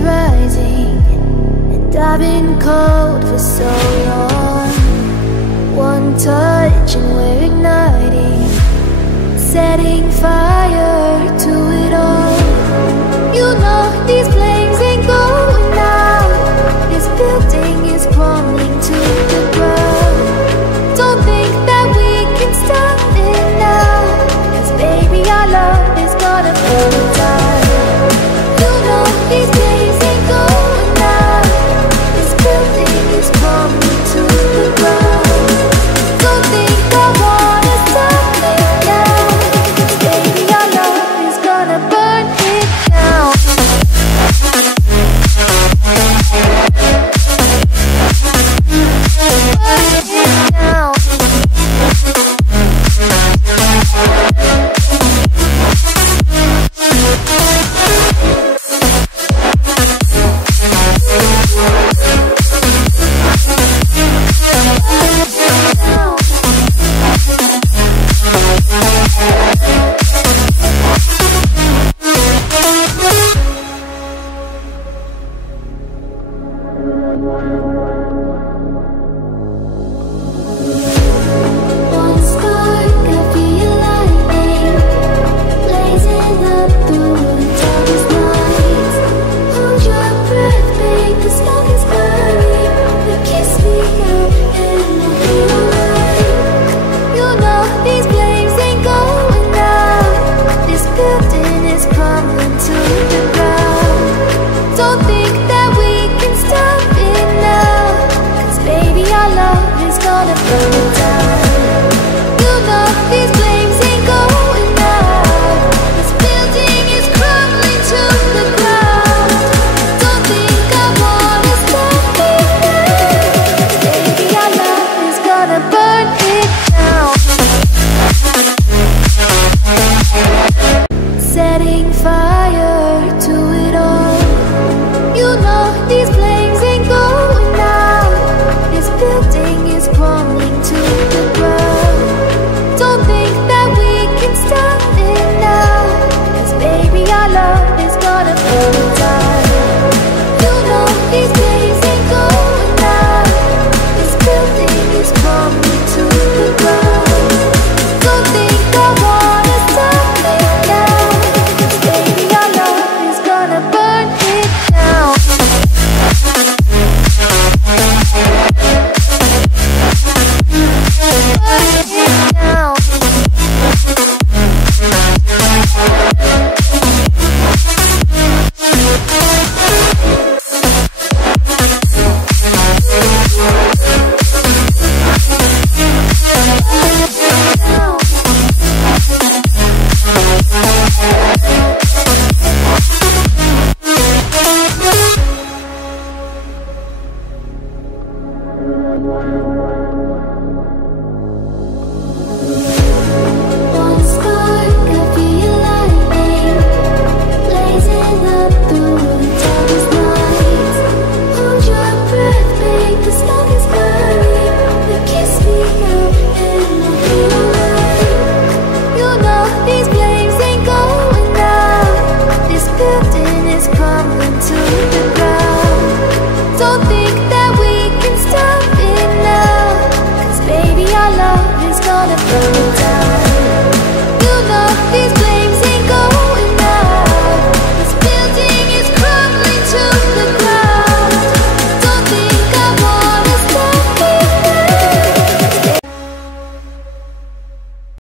is rising, and I've been cold for so long. One touch and we're igniting, setting fire to it all. You know these flames ain't going out. This building is crumbling to the ground. Don't think that we can stop it now, 'cause baby our love is gonna burn down. You know these flames ain't going out. This building is crumbling to the ground. Don't think I wanna stop it now, 'cause baby our love is gonna burn it down. One spark, I feel lightning blazing up through the darkest nights. Hold your breath, babe, the smoke is burning. You kiss me out and I'll be alright. You know these flames ain't going out. This building is crumbling to the ground. Don't think that we can stop it now, 'cause baby our love is gonna burn it down. You know these flames ain't going out. This building is crumbling to the ground. Don't think I wanna stop it now, 'cause baby our love is gonna burn it down. Setting fire